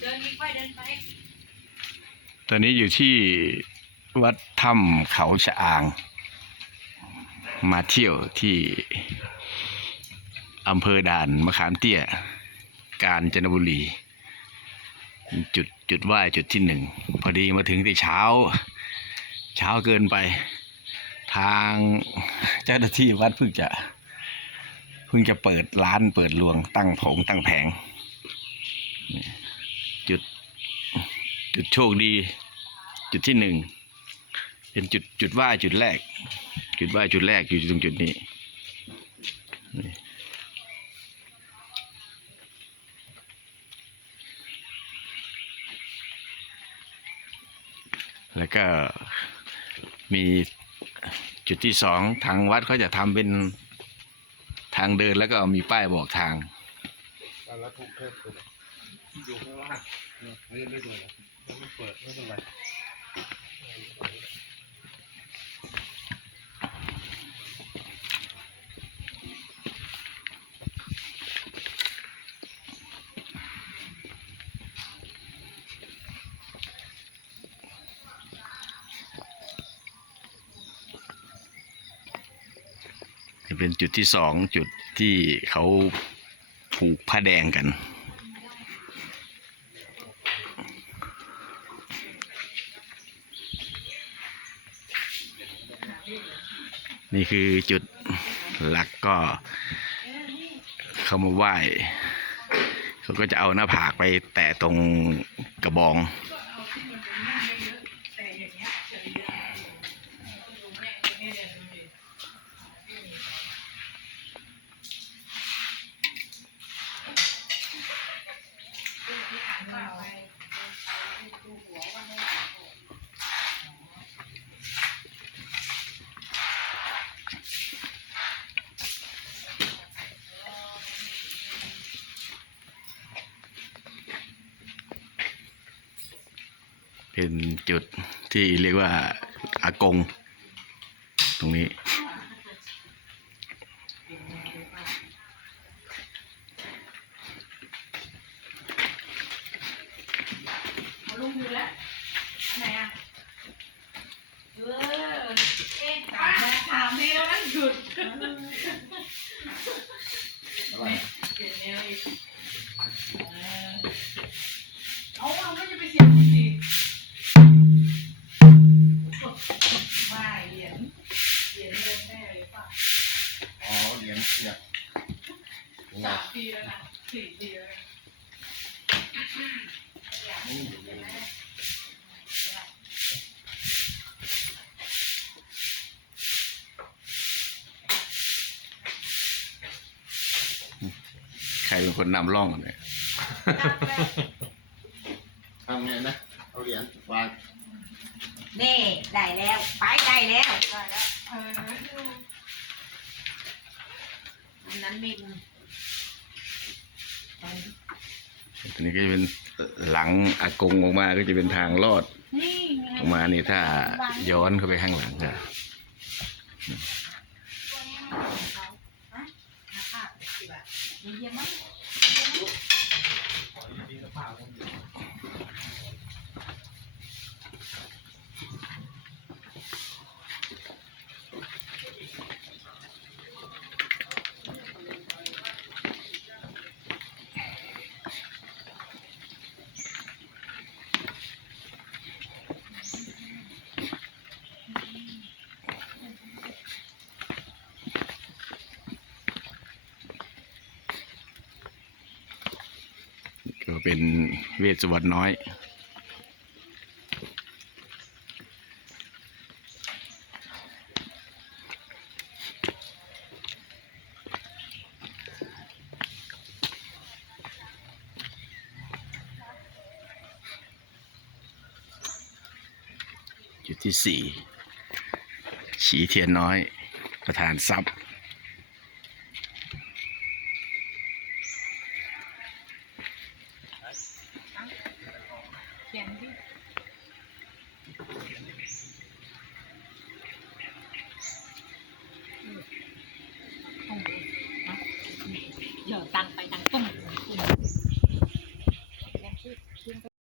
เดินไปเดินไปตอนนี้อยู่ที่วัดถ้ำเขาชะอาง มาเที่ยวที่อำเภอด่านมะขามเตี้ย กาญจนบุรี จุดจุดไหว้จุดที่หนึ่ง พอดีมาถึงแต่เช้า เช้าเกินไป ทางเจ้าหน้าที่วัดเพิ่งจะเพิ่งจะเปิดร้านเปิดรวงตั้งผงตั้งแผง จุด จุดโชคดี จุดที่หนึ่งเป็นจุดจุดไหว้จุดแรก จุดไหว้จุดแรกอยู่ตรงจุดนี้แล้วก็มีจุดที่สองทางวัดเขาจะทำเป็นทางเดินแล้วก็มีป้ายบอกทางการละ ที่อยู่ข้างล่างไม่ได้ด้วยหรอยังไม่เปิดไม่เป็นไรเป็นจุดที่สองจุดที่เขาผูกผ้าแดงกัน นี่คือจุดหลักก็เขามาไหว้เขาก็จะเอาหน้าผากไปแตะตรงกระบอง เป็นจุดที่เรียกว่าอากง ตรงนี้เอาลุงอยู่แล้วอันไหนอะ เออ เอ๊ะถามแล้วถามทีแล้วมันหยุดเป ยญเหรียญเงินได้เลยป่ะอ๋อเหรียญเสียบสามปีแล้วนะสี่ปีแล้วนะใครเป็นคนนำร่องเนี่ยทำไงนะ เอาเหรียญวาง นี่ได้แล้วไปได้แล้วได้แล้วเอออันนั้นมินอันนี้ก็จะเป็นหลังอากงออกมาก็จะเป็นทางลอดนี่ไงออกมานี่ถ้าย้อนเข้าไปข้างหลังก็นะคะสิบบาทมีเยี่ยมมั้ยก็ เป็นเวสสวรรน้อย จุดที่สี่ฉีเทียนน้อย ประธานทรัพย์ ตังไปทาง